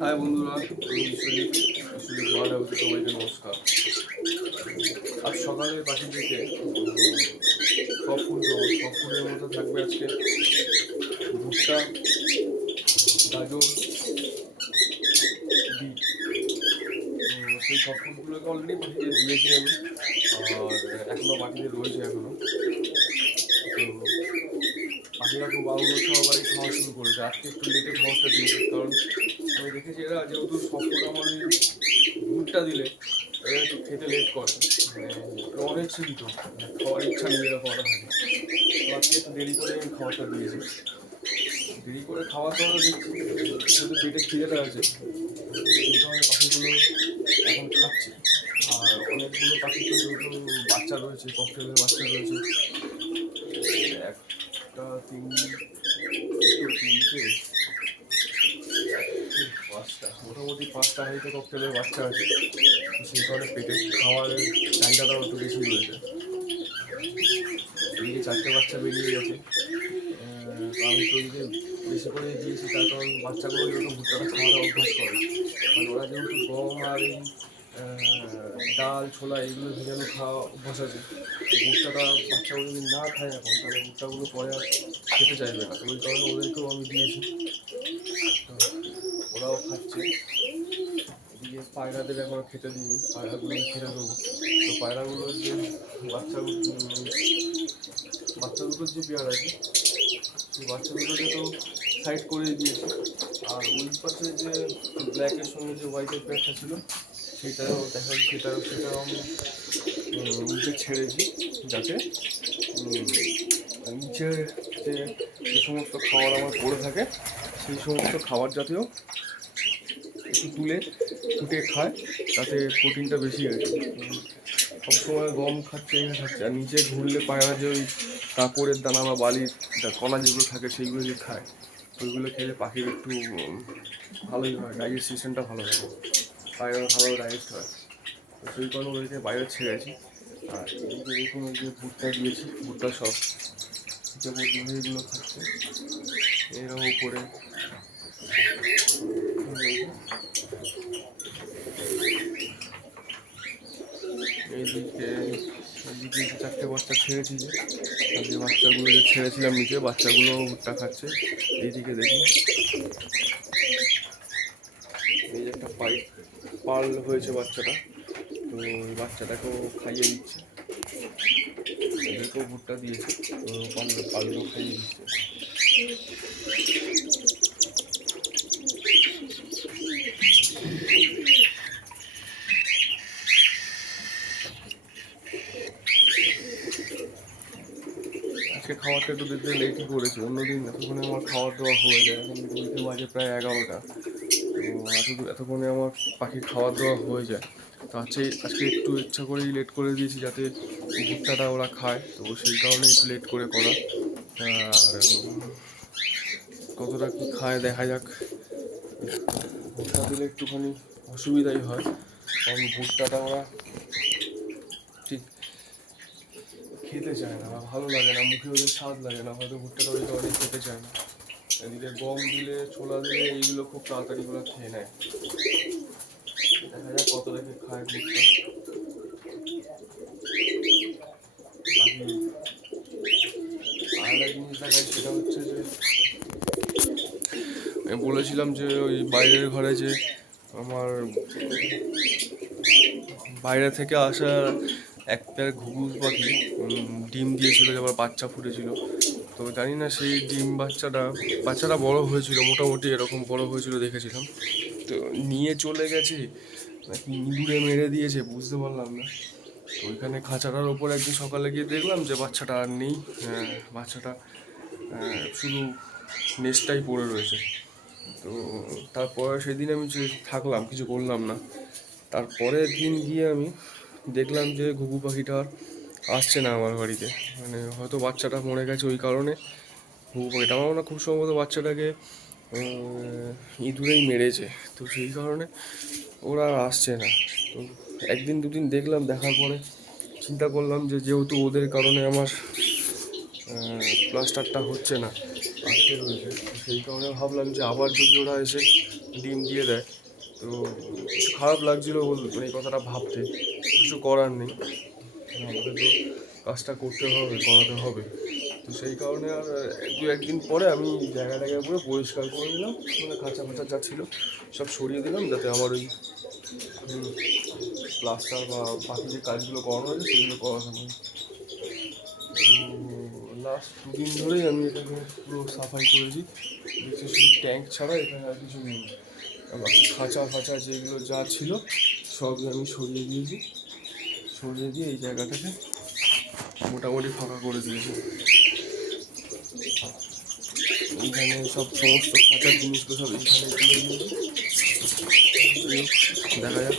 High বন্ধুরা, আমি Biswajit bird হাউসে সবাইকে নমস্কার। আজ সকালে পাখি থেকে সব ফুডের মধ্যে থাকবে আজকে ভুট্টা, গাজর, বিট। সেই সব ফুডগুলোকে অলরেডি পাখিকে দিয়েছি আমি, আর এখনও পাখিদের রয়েছে এখনও। তো পাখিরা খুব আনন্দ সহকারে খাওয়া শুরু করেছে। আজকে একটু লেটে খাবারটা দিয়েছি, কারণ আমি দেখেছি এরা যেহেতু সব ফুড আমার ওই ভুট্টা দিলে এরা একটু খেতে লেট করে, অনেক সীমিত খাওয়ার ইচ্ছা নিয়ে এরকম একটা থাকে। তো আজকে একটু দেরি করে আমি খাবারটা দিয়েছি। দেরি করে খাওয়ার দাওয়া দিচ্ছি, যেহেতু পেটে খিদেটা আছে সেই কারণে পাখিগুলো এখন খাচ্ছে। আর অনেকগুলো পাখি তো যেহেতু বাচ্চা রয়েছে, ককটেলের বাচ্চা রয়েছে, একটা তিনটে পাঁচটা, মোটামুটি 5টা হাইতে ককটেলের বাচ্চা আছে। সেই কারণে পেটের খাওয়ার চাহিদাটাও একটু বেশি রয়েছে। এদিকে 4টে বাচ্চা বেরিয়ে গেছে। তো আমি তো ওদিকে বেশি করে দিয়েছি, তার কারণ বাচ্চাগুলো যেহেতু ভুট্টাটা খাওয়াটা অভ্যাস করে। কারণ ওরা যেহেতু গম আর এই ডাল ছোলা এইগুলো ভেজানো খাওয়া অভ্যাস আছে। ভুট্টাটা বাচ্চাগুলো যদি না খায় এখন, তাহলে ভুট্টাগুলো পরে আর খেতে চাইবে না। তো ওই কারণে ওদেরকেও আমি দিয়েছি, তো ওরাও খাচ্ছে। এদিকে পায়রাদের এখন খেতে দিইনি, পায়রাগুলোকে খেতে দেবো। তো পায়রাগুলোর যে বাচ্চা দুটোর যে পেয়ার আছে, সেই বাচ্চা দুটোকে তো সাইড করে দিয়েছি। আর ওই পাশে যে ব্ল্যাকের সঙ্গে যে হোয়াইটের পেয়ারটা ছিল, সেটাও আমি নিচে ছেড়েছি, যাতে নিচে যে সমস্ত খাবার আমার পড়ে থাকে সেই সমস্ত খাবার জাতীয় একটু ফুটে খায়, তাতে প্রোটিনটা বেশি আছে। সবসময় গম খাচ্ছে, আর নিচে ঘুরলে পায়রা যে ওই কাপড়ের দানা বা বালির কণা যেগুলো থাকে সেইগুলো যে খায়, ওইগুলো খেলে পাখির একটু ভালোই হয়, ডাইজেস্ট সিস্টেমটা ভালো হয়, পায়রা ভালো ডাইজেস্ট হয়। তো সেই কারণে ওদেরকে বাইরে ছেড়েছি। আর এইদিকে দেখুন ওই যে ভুট্টা দিয়েছি, ভুট্টা সব এইগুলো খাচ্ছে। এরও উপরে এইদিকে 4টে বাচ্চা ছেড়েছি, যে বাচ্চাগুলো যে ছেড়েছিলাম নিচে, বাচ্চাগুলো ভুট্টা খাচ্ছে। এইদিকে দেখুন এই যে একটা পাল হয়েছে বাচ্চাটা, তো ওই বাচ্চাটাকেও খাইয়ে দিচ্ছে। এদেরকেও ভুট্টা দিয়েছে, তো পালকেও খাইয়ে দিচ্ছে। আজকে খাবারটা একটু দেখতে লেটই করেছি, অন্যদিন এতক্ষণে আমার খাওয়ার দাওয়া হয়ে যায়। এখন ঘুরতে বাজে প্রায় 11টা, তো এতক্ষণে আমার পাখির খাওয়ার দাওয়া হয়ে যায়। তো আজকে একটু ইচ্ছা করেই লেট করে দিয়েছি, যাতে ভুট্টাটা ওরা খায়, তো সেই কারণে একটু লেট করে করা। আর কতটা কী খায় দেখা যাক। ভুট্টা দিলে একটুখানি অসুবিধাই হয়, কারণ ভুট্টাটা ওরা ঠিক খেতে চায় না, ভালো লাগে না, মুখে ওদের স্বাদ লাগে না, হয়তো ভুট্টাটা ওই কারণে খেতে চায় না। এদিকে গম দিলে, ছোলা দিলে এইগুলো খুব তাড়াতাড়ি ওরা খেয়ে নেয়। দেখা যাক কত রেখে খায় ভুট্টা। আর একটা জিনিস দেখায়, সেটা হচ্ছে যে আমি বলেছিলাম যে ওই বাইরের ঘরে যে আমার বাইরে থেকে আসা এক পেয়ার ঘুঘু পাখি ডিম দিয়েছিল, যে আবার বাচ্চা ফুটেছিল। তো জানি না সেই ডিম বাচ্চাটা বড় হয়েছিল, মোটামুটি এরকম বড় হয়েছিল দেখেছিলাম। তো নিয়ে চলে গেছে নাকি ইঁদুরে মেরে দিয়েছে বুঝতে পারলাম না। তো ওইখানে খাঁচাটার ওপর একদিন সকালে গিয়ে দেখলাম যে বাচ্চাটা আর নেই, বাচ্চাটা শুধু নেস্টটাই পড়ে রয়েছে। তো তারপর সেদিন আমি থাকলাম, কিছু করলাম না। তারপরের দিন গিয়ে আমি দেখলাম যে ঘুঘু পাখিটা আর আসছে না আমার বাড়িতে, মানে হয়তো বাচ্চাটা মরে গেছে ওই কারণে। ঘুঘু পাখিটা আমার মনে হয় খুব সম্ভবত বাচ্চাটাকে ইঁদুরেই মেরেছে, তো সেই কারণে ওরা আর আসছে না। তো একদিন দুদিন দেখলাম, দেখার পরে চিন্তা করলাম যে যেহেতু ওদের কারণে আমার প্লাস্টারটা হচ্ছে না, আটকে রয়েছে। তো সেই কারণে ভাবলাম যে আবার যদি ওরা এসে ডিম দিয়ে দেয়, তো একটু খারাপ লাগছিল মানে এই কথাটা ভাবতে। কিছু করার নেই, আমাকে তো কাজটা করতে হবে, করাতে হবে। তো সেই কারণে আর দু একদিন পরে আমি জায়গাটাকে পুরো পরিষ্কার করে নিলাম, মানে খাঁচা ফাঁচা যা ছিল সব সরিয়ে দিলাম, যাতে আমার ওই প্লাস্টার বা বাকি যে কাজগুলো করানো হয়েছে সেগুলো করানো হয়। তো লাস্ট দুদিন ধরেই আমি এটাকে পুরো সাফাই করেছি, দেখছি শুধু ট্যাঙ্ক ছাড়া এখানে আর কিছু নেই। আর বাকি খাঁচা ফাঁচা যেগুলো যা ছিল সবই আমি সরিয়ে দিয়েছি, সরিয়ে দিয়ে এই জায়গাটাকে মোটামুটি ফাঁকা করে দিয়েছি। এইখানে সব সমস্ত খাঁচার জিনিসগুলো সব এইখানে তুলে দিয়েছি। দেখা যাক